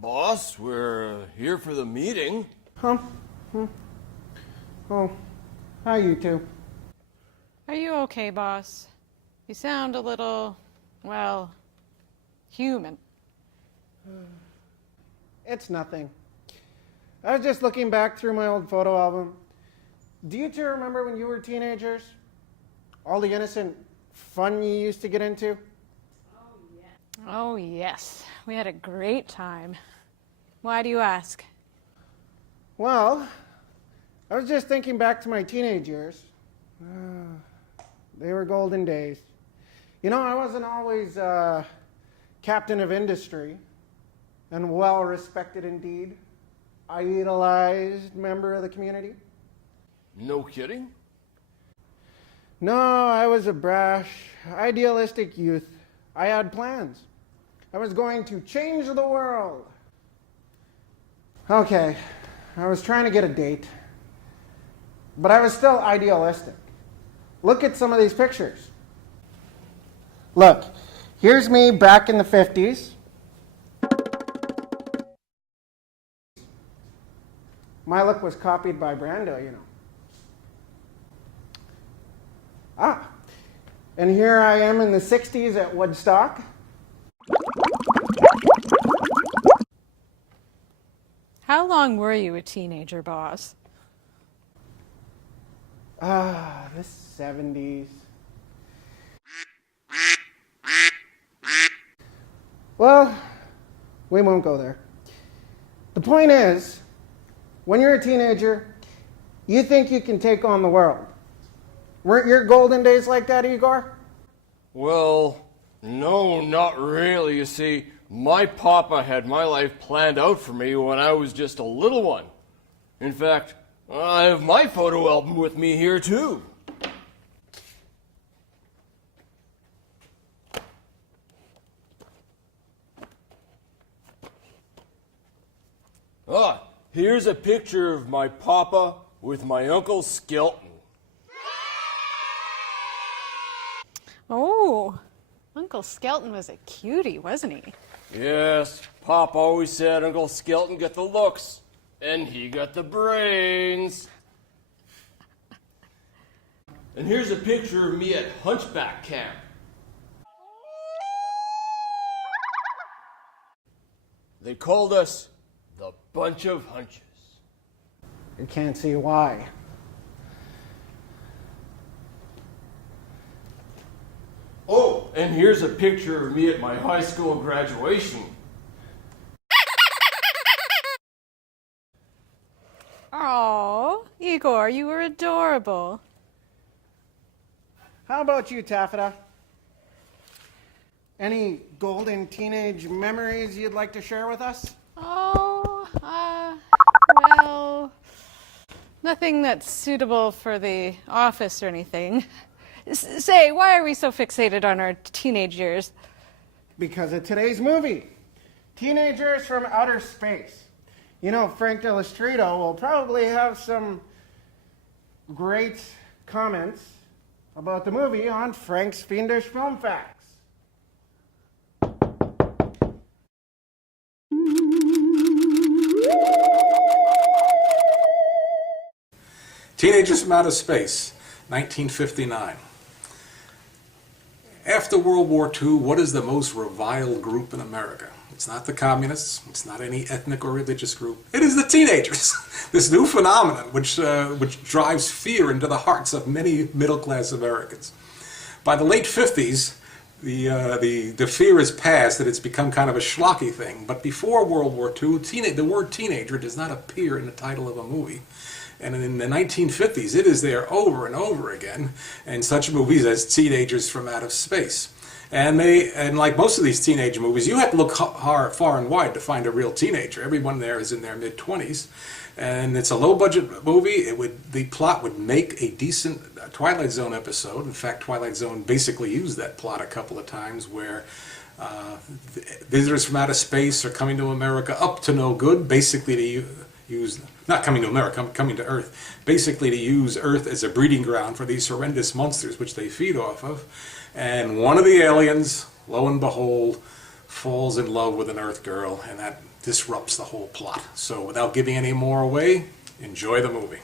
Boss, we're here for the meeting. Huh? Oh, hi, you two. Are you okay, boss? You sound a little, well, human. It's nothing. I was just looking back through my old photo album. Do you two remember when you were teenagers? All the innocent fun you used to get into? Oh, yes. We had a great time. Why do you ask? Well, I was just thinking back to my teenage years. They were golden days. You know, I wasn't always captain of industry and well respected indeed. Idolized member of the community. No kidding? No, I was a brash, idealistic youth. I had plans. I was going to change the world. Okay, I was trying to get a date, but I was still idealistic. Look at some of these pictures. Look, here's me back in the 50s. My look was copied by Brando, you know. And here I am in the 60s at Woodstock. How long were you a teenager, boss? The 70s. Well, we won't go there. The point is, when you're a teenager, you think you can take on the world. Weren't your golden days like that, Igor? Well, no, not really. You see, my papa had my life planned out for me when I was just a little one. In fact, I have my photo album with me here, too. Here's a picture of my papa with my Uncle Skelton. Oh, Uncle Skelton was a cutie, wasn't he? Yes, Pop always said Uncle Skelton got the looks, and he got the brains. And here's a picture of me at Hunchback Camp. They called us the Bunch of Hunches. You can't see why. Oh, and here's a picture of me at my high school graduation. Oh, Igor, you were adorable. How about you, Taffeta? Any golden teenage memories you'd like to share with us? Oh, well, nothing that's suitable for the office or anything. Say, why are we so fixated on our teenage years? Because of today's movie, Teenagers from Outer Space. You know, Frank Delestrito will probably have some great comments about the movie on Frank's Fiendish Film Facts. Teenagers from Outer Space, 1959. After World War II, what is the most reviled group in America? It's not the communists, it's not any ethnic or religious group, it is the teenagers. This new phenomenon which drives fear into the hearts of many middle-class Americans. By the late 50s, the fear is past that it's become kind of a schlocky thing, but before World War II, the word teenager does not appear in the title of a movie. And in the 1950s, it is there over and over again in such movies as Teenagers from Outer Space. And like most of these teenage movies, you have to look far and wide to find a real teenager. Everyone there is in their mid-20s. And it's a low-budget movie. The plot would make a decent Twilight Zone episode. In fact, Twilight Zone basically used that plot a couple of times where visitors from outer space are coming to America up to no good, basically to use, not coming to America, coming to Earth, basically to use Earth as a breeding ground for these horrendous monsters which they feed off of. And one of the aliens, lo and behold, falls in love with an Earth girl, and that disrupts the whole plot. So without giving any more away, enjoy the movie.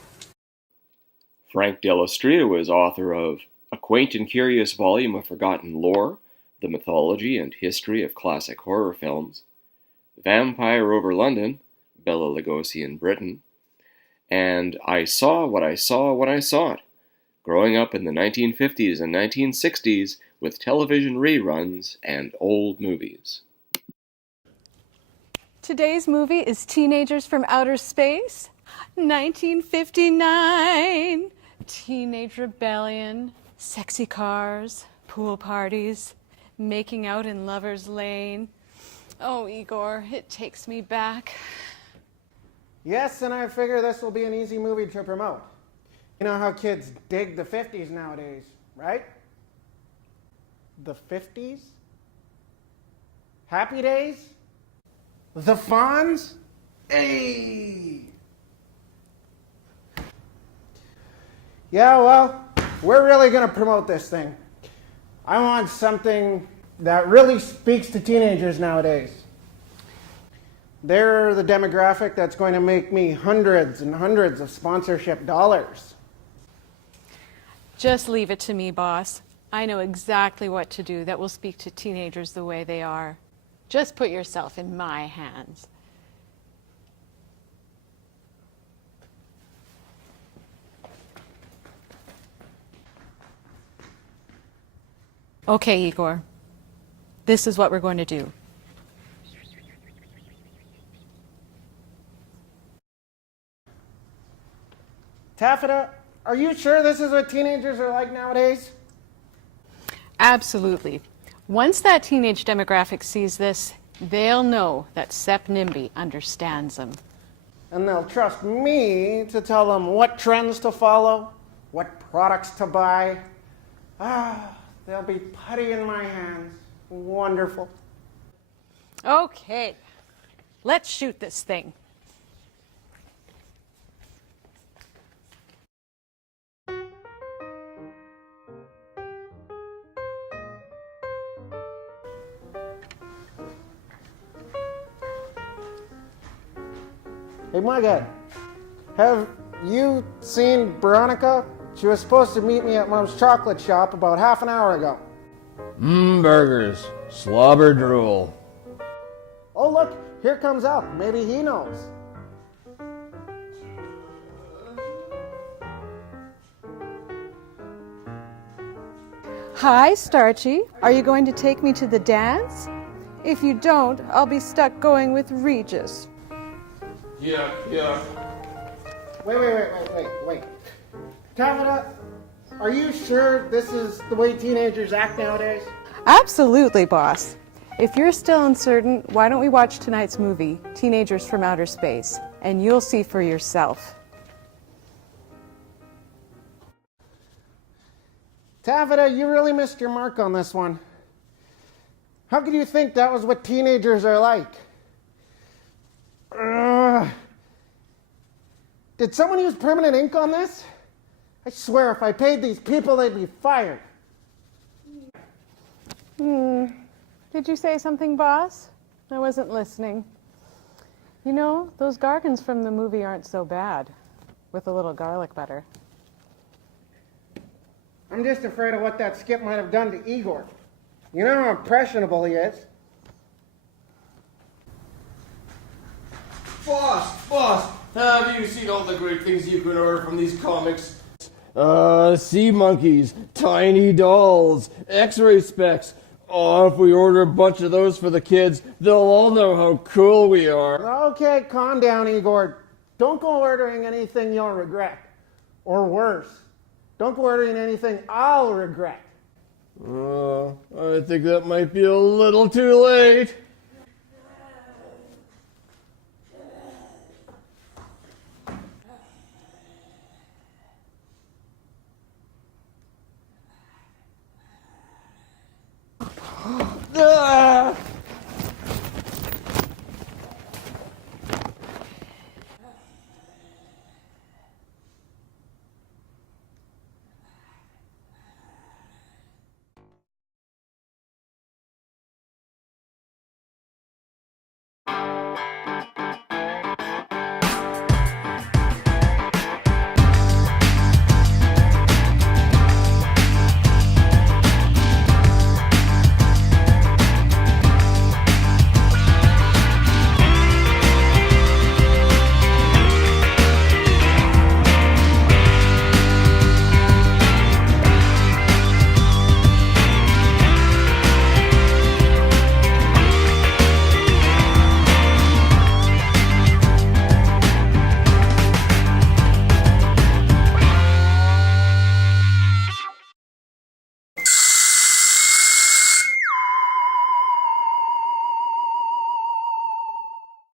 Frank Delestrito is author of A Quaint and Curious Volume of Forgotten Lore, The Mythology and History of Classic Horror Films, Vampire Over London, Bela Lugosi in Britain, and I Saw What I Saw When I Saw It, growing up in the 1950s and 1960s with television reruns and old movies. Today's movie is Teenagers from Outer Space, 1959. Teenage rebellion, sexy cars, pool parties, making out in Lover's Lane. Oh, Igor, it takes me back. Yes, and I figure this will be an easy movie to promote. You know how kids dig the 50s nowadays, right? The 50s? Happy Days? The Fonz? Hey! Yeah, well, we're really going to promote this thing. I want something that really speaks to teenagers nowadays. They're the demographic that's going to make me hundreds and hundreds of sponsorship dollars. Just leave it to me, boss. I know exactly what to do that will speak to teenagers the way they are. Just put yourself in my hands. Okay, Igor. This is what we're going to do. Taffeta, are you sure this is what teenagers are like nowadays? Absolutely. Once that teenage demographic sees this, they'll know that Sepp Nimby understands them. And they'll trust me to tell them what trends to follow, what products to buy. They'll be putty in my hands. Wonderful. Okay, let's shoot this thing. Hey, my God, have you seen Veronica? She was supposed to meet me at Mom's chocolate shop about half an hour ago. Burgers. Slobber drool. Oh, look, here comes Al. Maybe he knows. Hi, Starchy. Are you going to take me to the dance? If you don't, I'll be stuck going with Regis. Yeah. Wait. Taffeta, are are you sure this is the way teenagers act nowadays? Absolutely, boss. If you're still uncertain, why don't we watch tonight's movie, Teenagers from Outer Space, and you'll see for yourself. Taffeta, you really missed your mark on this one. How could you think that was what teenagers are like? Did someone use permanent ink on this? I swear if I paid these people, they'd be fired. Did you say something, boss? I wasn't listening. You know, those Gargans from the movie aren't so bad, with a little garlic butter. I'm just afraid of what that skip might have done to Igor. You know how impressionable he is. Boss, have you seen all the great things you can order from these comics? Sea monkeys, tiny dolls, x-ray specs. Oh, if we order a bunch of those for the kids, they'll all know how cool we are. Okay, calm down, Igor. Don't go ordering anything you'll regret. Or worse, don't go ordering anything I'll regret. I think that might be a little too late.